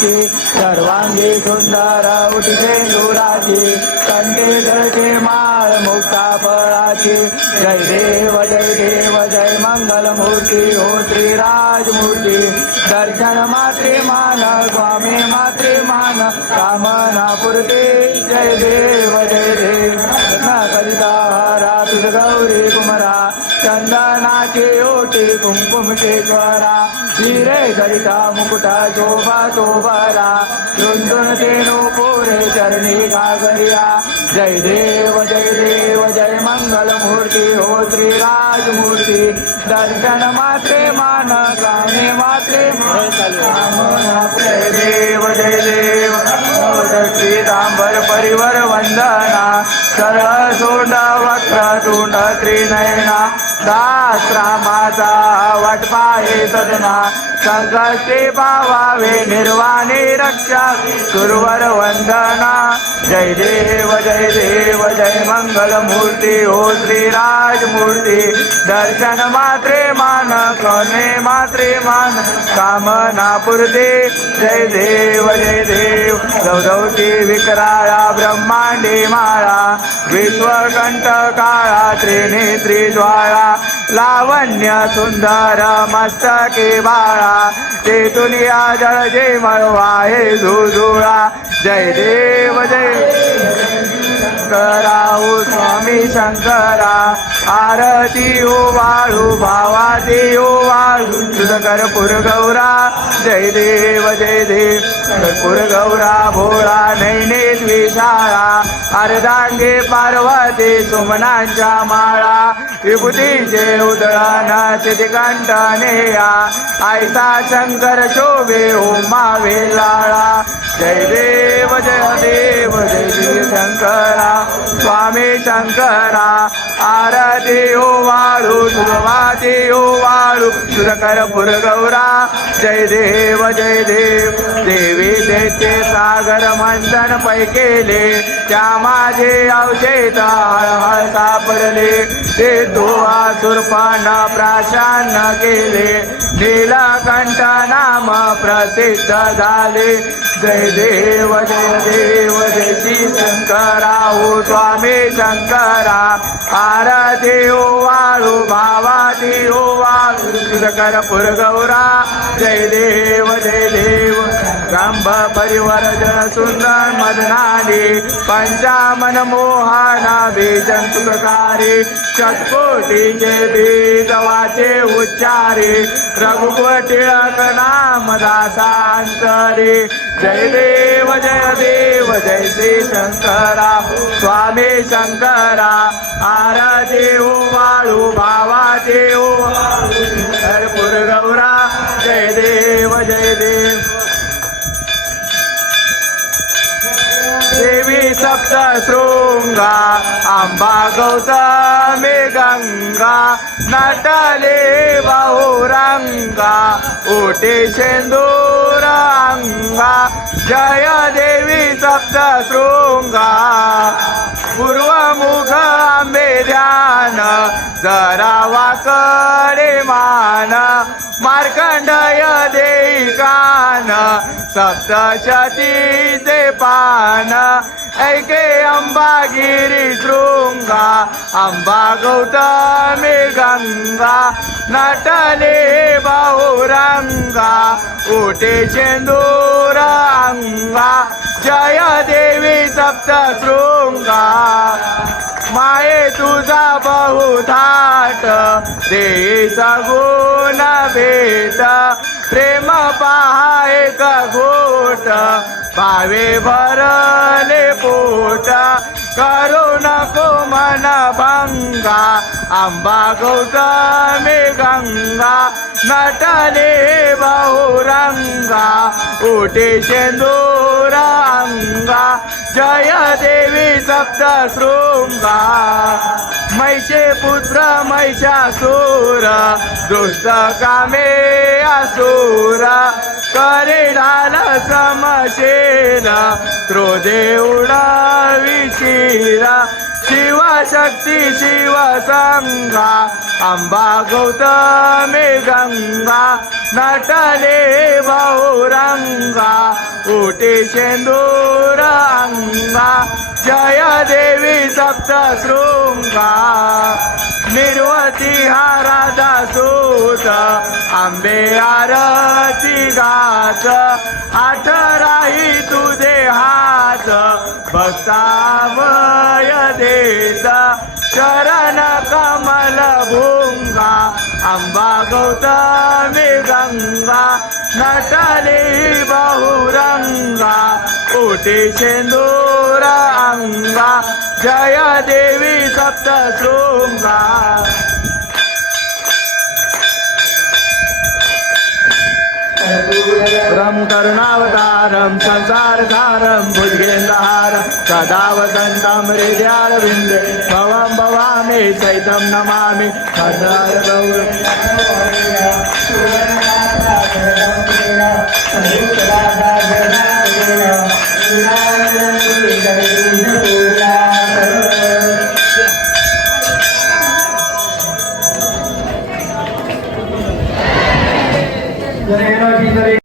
फुलाची सर्वांगी सुंदर उठते दुराची कंठी धरते माळ मुक्ता फळाची जय देव जय मंगल मूर्ती हो श्रीराजमूर्ती दर्शन मात्रे मान स्वामी मात्रे मान कामना पुरते जय देव न करिता हरा तुझ गौरी कुमरा चंदनाचे ओटी कुंकुमकेश्वरा हिरे करिता मुकुटा शोभा शोभरा झुंझुन तेनो पोरे चरणी गागरिया जय देव जय मंगल मूर्ती हो श्रीराजमूर्ती दर्शन मात्रे मान कामे मात्रे जय देव श्रीरांबर परिवर वंदना सरळ सोंड वक्र तोंड त्रिनयना दास रामाचा वटपाहे सदना संकटे पावावे निर्वाणे रक्षा सुरवर वंदना जय देव जय मंगल मूर्ती हो श्रीराजमूर्ती दर्शन मात्रे मान कने मात्रे मान कामना पुरते जय देव दौदौती विकराळा ब्रह्मांडे माळा विश्वकंठ काळा त्रिनेत्री ज्वाळा लावण्य सुंदर मस्तके बाळा ते दुनिया जळ जे मळवा हे झुळझुळा जय देव शंकराऊ स्वामी शंकरा आरती ओ वाळू भावाती ओ वाळू तुझ कर्पूर गौरा जय देव कर्पूर गौरा भोळा नैने द्विशाळा अर्धांगे पार्वती सुमनांच्या माळा विभूतीचे उदळण चितिकंठनेया आयसा शंकर शोभे उमावे लाळा जय देव जय शंकरा स्वामी शंकरा आरती ओ वाळू तुझवाती ओ वाळू तुझ कर्पूर गौरा जय देव देवी देते सागर मंथन पैकेले त्या माझे अवशेष हळहळ सापडले ते तो आसुरपण प्राशान केले नीलकंठ नाम प्रसिद्ध झाले जय देव जय श्री शंकरा हो स्वामी शंकरा आरती ओ वाळू भावाती ओ वाळू तुझ कर्पूर गौरा जय देव रांब परिवर जन सुंदर मदनाली पंचामन मोहना बीजन सुखकारी शतकोटीचे बीज वाचे उच्चारे रघुकुळ टिळक नाम दासांतरे जय देव जय श्री शंकरा स्वामी शंकरा आरती ओ वाळू भावाती ओ कर्पूर गौरा जय देव देवी सप्त शृंगा आंबा गौतमी गंगा नटले बहुरंगा ओटे शेंदूर अंगा जय देवी सप्त शृंगा पूर्वमुख आंबे ध्यान जरा वाकडे मान मार्कंडय देई कान सप्तशतीचे पान ऐके अंबागिरी शृंगा अंबा गौतमी गंगा नटले बहुरंगा ओटे शेंदूर अंगा जय देवी सप्त शृंगा माये तुझा बहुधाट दे सगुण भेट प्रेम पहा एक घोट भावे भरले पोट करू नको मन भंगा आंबा गौतमी गंगा नटले बहुरंगा ओटे शेंदूर अंगा जय देवी सप्त शृंगा मैशे पुत्र महिषासूर दुष्ट कामे असुर करे ढाल समशेन क्रोधे उडविशीरा शिव शक्ती शिव संगा अंबा गौतमी गंगा नटले बहुरंगा उटी शेंदूर अंगा जय देवी सप्तशृंगा निर्वती हा राधा सूत आंबे आरती गात आठराही तुझे हात भक्तावय देत चरण कमल भुंगा अंबा गौतमी गंगा नटली बहुरंगा उटी शेंदूर अंगा जय देवी सप्तशृंगा रं करुणावतारं संसारसारं भुजगेन्द्रहारं सदा वसन्तं हृदयारविन्दे भवं भवामि सहितं नमामि भद्रार गौर